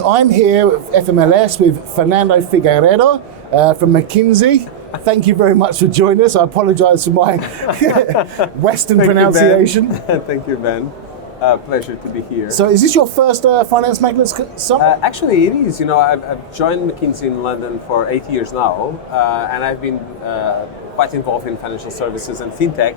I'm here with FMLS with Fernando Figueiredo from McKinsey. Thank you very much for joining us. I apologise for my Western pronunciation. Thank you, Ben. Pleasure to be here. So is this your first Finance Magnates Summit? Actually, it is. I've joined McKinsey in London for 8 years now, and I've been quite involved in financial services and Fintech,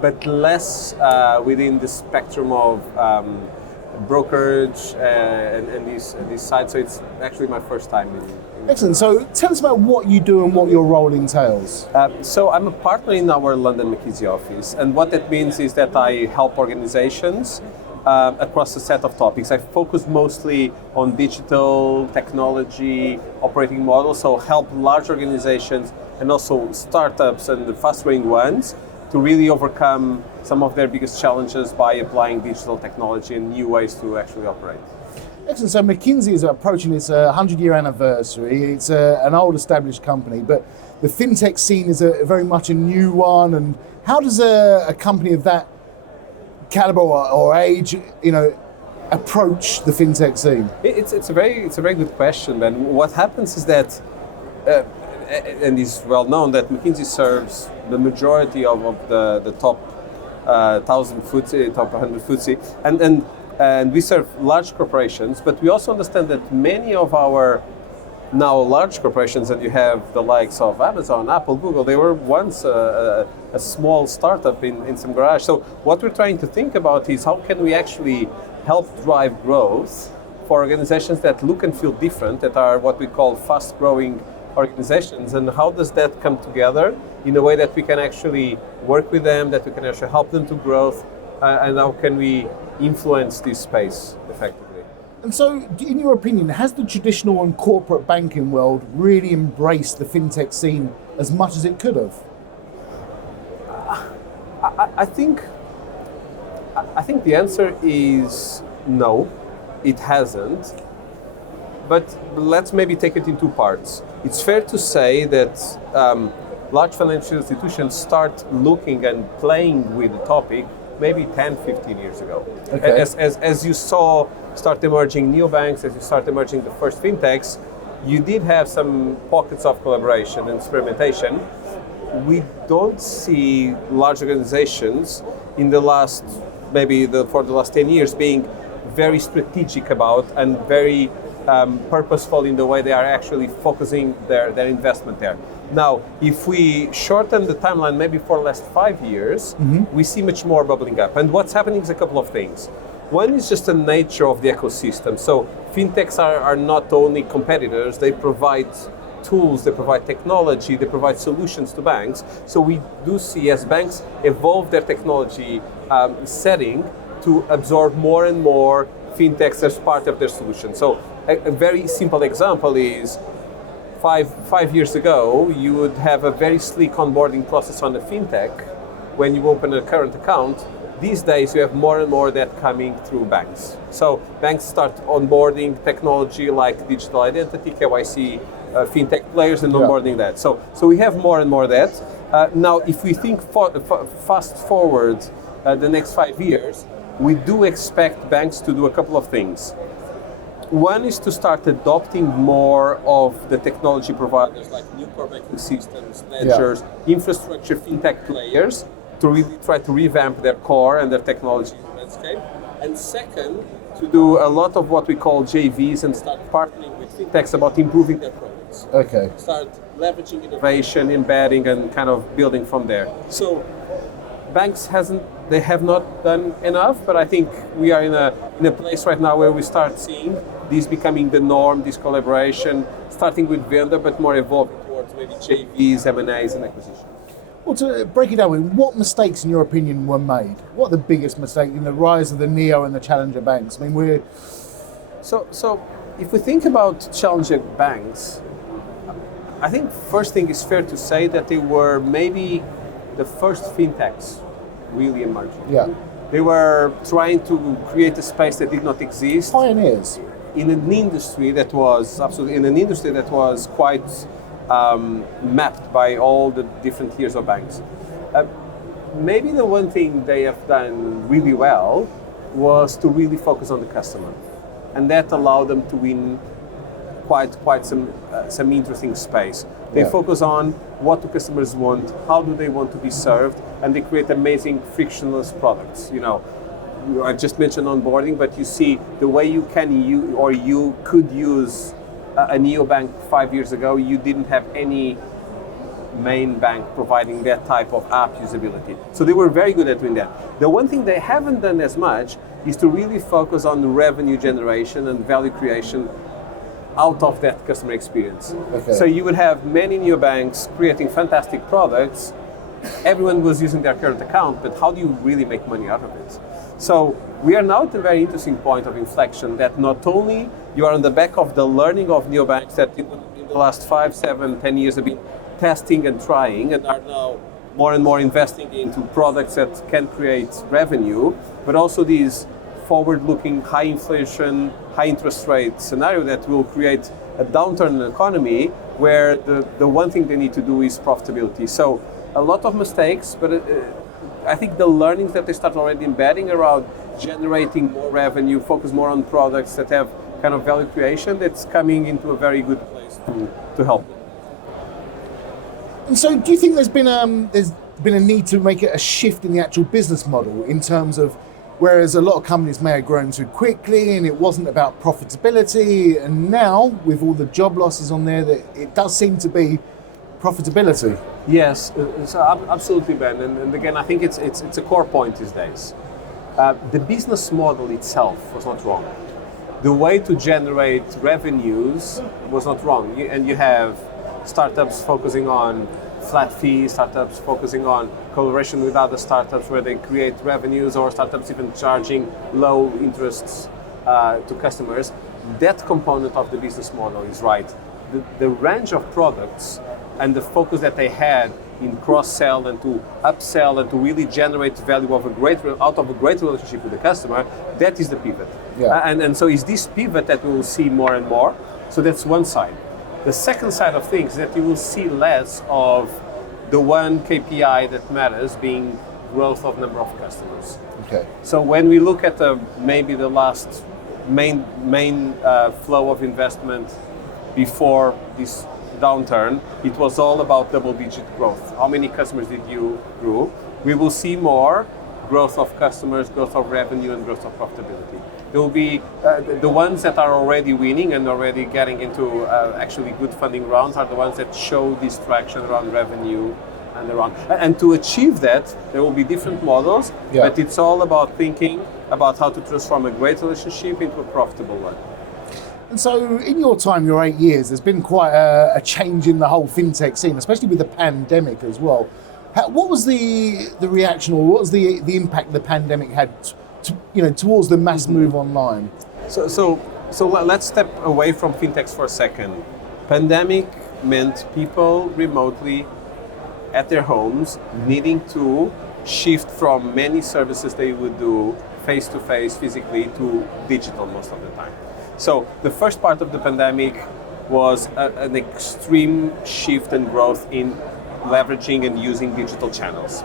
but less within the spectrum of brokerage and these sides. So it's actually my first time in Excellent. So tell us about what you do and what your role entails. So I'm a partner in our London McKinsey office, and what that means is that I help organizations across a set of topics. I focus mostly on digital technology operating models, so help large organizations and also startups and the fast-growing ones to really overcome some of their biggest challenges by applying digital technology and new ways to actually operate. Excellent. So McKinsey is approaching its 100-year anniversary. It's an old established company, but the fintech scene is very much a new one. And how does a company of that caliber or age, approach the fintech scene? It's a very good question, Ben. What happens is that, and it's well known that McKinsey serves the majority of the top 1,000 FTSE, top 100 FTSE, and we serve large corporations, but we also understand that many of our now large corporations, and you have the likes of Amazon, Apple, Google, they were once a small startup in some garage. So what we're trying to think about is how can we actually help drive growth for organizations that look and feel different, that are what we call fast-growing organizations, and how does that come together in a way that we can actually work with them, that we can actually help them to growth, and how can we influence this space effectively. And so, in your opinion, has the traditional and corporate banking world really embraced the fintech scene as much as it could have? I think the answer is no, it hasn't. But let's maybe take it in two parts. It's fair to say that large financial institutions start looking and playing with the topic maybe 10, 15 years ago. Okay. As you saw start emerging neobanks, as you start emerging the first fintechs, you did have some pockets of collaboration and experimentation. We don't see large organizations in the last, for the last 10 years being very strategic about and very purposeful in the way they are actually focusing their investment there. Now, if we shorten the timeline maybe for the last 5 years, we see much more bubbling up. And what's happening is a couple of things. One is just the nature of the ecosystem. So fintechs are not only competitors, they provide tools, they provide technology, they provide solutions to banks. So we do see as banks evolve their technology setting to absorb more and more fintechs as part of their solution. So a very simple example is five years ago, you would have a very sleek onboarding process on a fintech when you open a current account. These days, you have more and more of that coming through banks. So banks start onboarding technology like digital identity, KYC, fintech players, and onboarding that. So we have more and more of that. Now, if we think fast forward the next 5 years, we do expect banks to do a couple of things. One is to start adopting more of the technology providers like new core banking systems, ledgers, infrastructure, fintech players to really try to revamp their core and their technology landscape. And second, to do a lot of what we call JVs and start partnering with fintechs about improving their products. Okay. Start leveraging innovation, embedding, and kind of building from there. So banks have not done enough, but I think we are in a place right now where we start seeing these becoming the norm, this collaboration, starting with vendor, but more evolving towards maybe JVs, M&As, and acquisitions. Well, to break it down, what mistakes, in your opinion, were made? What are the biggest mistakes in the rise of the neo and the challenger banks? I mean, So if we think about challenger banks, I think first thing is fair to say that they were maybe the first fintechs really emerging. Yeah. They were trying to create a space that did not exist. Pioneers. In an industry that was quite mapped by all the different tiers of banks. Maybe the one thing they have done really well was to really focus on the customer. and that allowed them to win quite some interesting space. They focus on what do customers want, how do they want to be served, and they create amazing frictionless products. I just mentioned onboarding, but you see the way you could use a neobank 5 years ago. You didn't have any main bank providing that type of app usability. So they were very good at doing that. The one thing they haven't done as much is to really focus on revenue generation and value creation out of that customer experience. Okay. So you would have many neobanks creating fantastic products. Everyone was using their current account, but how do you really make money out of it? So we are now at a very interesting point of inflection that not only you are on the back of the learning of neobanks that in the last 5, 7, 10 years have been testing and trying and are now more and more investing into products that can create revenue, but also these forward-looking high inflation, high interest rate scenario that will create a downturn in the economy where the one thing they need to do is profitability. So a lot of mistakes, but I think the learnings that they start already embedding around generating more revenue, focus more on products that have kind of value creation, that's coming into a very good place to help them. And so do you think there's been a need to make it a shift in the actual business model in terms of, whereas a lot of companies may have grown too quickly and it wasn't about profitability, and now with all the job losses on there, that it does seem to be profitability? Yes, so absolutely, Ben. And again, I think it's a core point these days. The business model itself was not wrong. The way to generate revenues was not wrong. And you have startups focusing on flat fees, startups focusing on collaboration with other startups where they create revenues, or startups even charging low interests to customers. That component of the business model is right. The range of products and the focus that they had in cross-sell and to upsell and to really generate value out of a great relationship with the customer, that is the pivot. Yeah. And so it's this pivot that we will see more and more. So that's one side. The second side of things is that you will see less of the one KPI that matters being growth of number of customers. Okay. So when we look at maybe the last main flow of investment before this downturn, it was all about double-digit growth. How many customers did you grow? We will see more growth of customers, growth of revenue, and growth of profitability. There will be the ones that are already winning and already getting into actually good funding rounds are the ones that show this traction around revenue and around. And to achieve that, there will be different models, but it's all about thinking about how to transform a great relationship into a profitable one. And so in your time, your 8 years, there's been quite a change in the whole fintech scene, especially with the pandemic as well. What was the reaction, or what was the impact the pandemic had towards the mass move online? So let's step away from fintechs for a second. Pandemic meant people remotely at their homes needing to shift from many services they would do face-to-face physically to digital most of the time. So the first part of the pandemic was an extreme shift and growth in leveraging and using digital channels.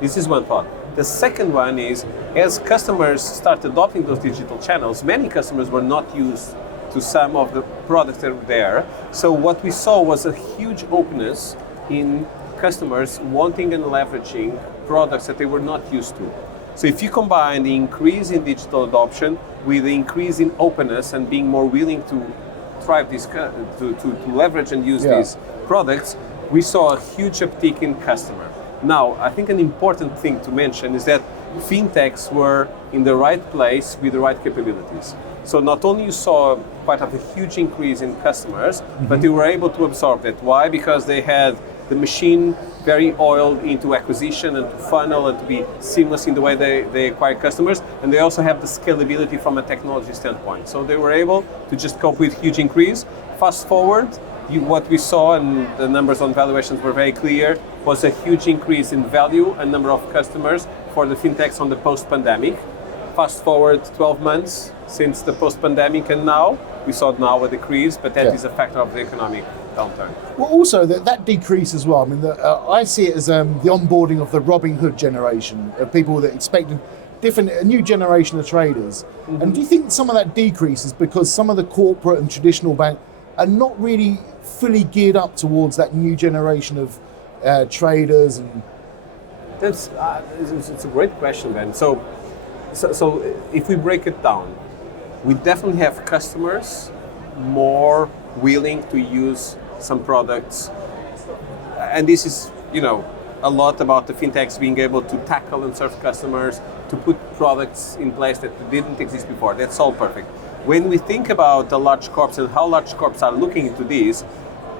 This is one part. The second one is, as customers start adopting those digital channels, many customers were not used to some of the products that were there. So what we saw was a huge openness in customers wanting and leveraging products that they were not used to. So if you combine the increase in digital adoption with the increase in openness and being more willing to thrive this, to leverage and use these products, we saw a huge uptick in customer. Now, I think an important thing to mention is that fintechs were in the right place with the right capabilities. So not only you saw quite a huge increase in customers, but they were able to absorb it. Why? Because they had the machine very oiled into acquisition and to funnel and to be seamless in the way they acquire customers. And they also have the scalability from a technology standpoint. So they were able to just cope with huge increase. Fast forward, what we saw, and the numbers on valuations were very clear, was a huge increase in value and number of customers for the fintechs on the post-pandemic. Fast forward 12 months since the post-pandemic, and now we saw now a decrease, but that is a factor of the economic downturn. Well, also that decrease as well. I mean, I see it as the onboarding of the Robin Hood generation of people that expected a new generation of traders. And do you think some of that decrease is because some of the corporate and traditional bank are not really fully geared up towards that new generation of traders? And That's it's a great question, Ben. So if we break it down, we definitely have customers more willing to use some products, and this is a lot about the fintechs being able to tackle and serve customers, to put products in place that didn't exist before. That's all perfect. When we think about the large corps and how large corps are looking into this,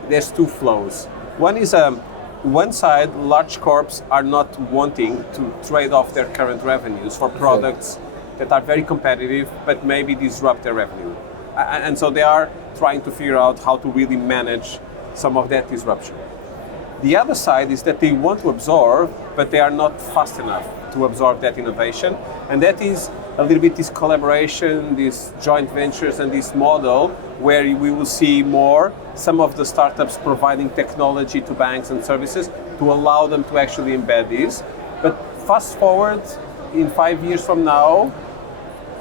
there's two flows. One is one side, large corps are not wanting to trade off their current revenues for products that are very competitive but maybe disrupt their revenue. And so they are trying to figure out how to really manage some of that disruption. The other side is that they want to absorb, but they are not fast enough to absorb that innovation. And that is a little bit this collaboration, these joint ventures, and this model where we will see more some of the startups providing technology to banks and services to allow them to actually embed this. But fast forward, in 5 years from now,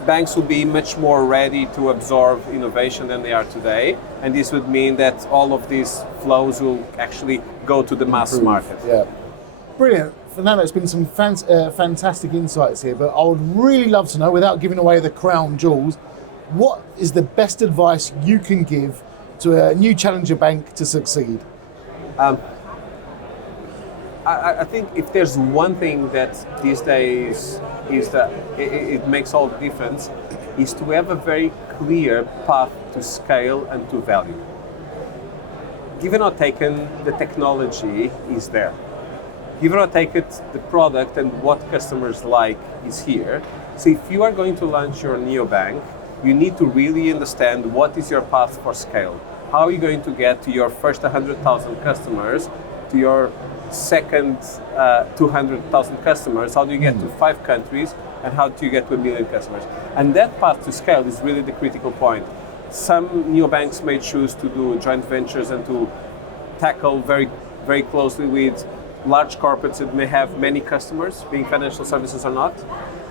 banks will be much more ready to absorb innovation than they are today. And this would mean that all of these flows will actually go to the mass market. Yeah. Brilliant. Fernando, it's been some fantastic insights here, but I would really love to know, without giving away the crown jewels, what is the best advice you can give to a new challenger bank to succeed? I think if there's one thing that these days is that it makes all the difference, is to have a very clear path to scale and to value. Given or taken, the technology is there. Given or take it, the product and what customers like is here. So if you are going to launch your neobank, you need to really understand what is your path for scale. How are you going to get to your first 100,000 customers, to your second 200,000 customers? How do you get to 5 countries, and how do you get to 1 million customers? And that path to scale is really the critical point. Some neobanks may choose to do joint ventures and to tackle very, very closely with large corporates that may have many customers, being financial services or not.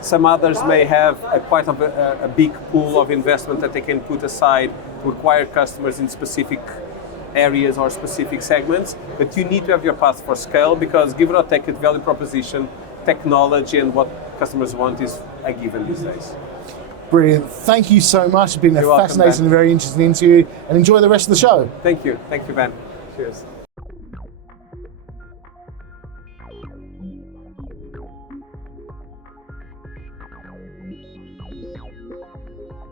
Some others may have quite a big pool of investment that they can put aside to acquire customers in specific areas or specific segments. But you need to have your path for scale, because give it or take it, value proposition, technology, and what customers want is a given these days. Brilliant. Thank you so much. It's been a fascinating and very interesting interview, and enjoy the rest of the show. Thank you. Thank you, Ben. Cheers.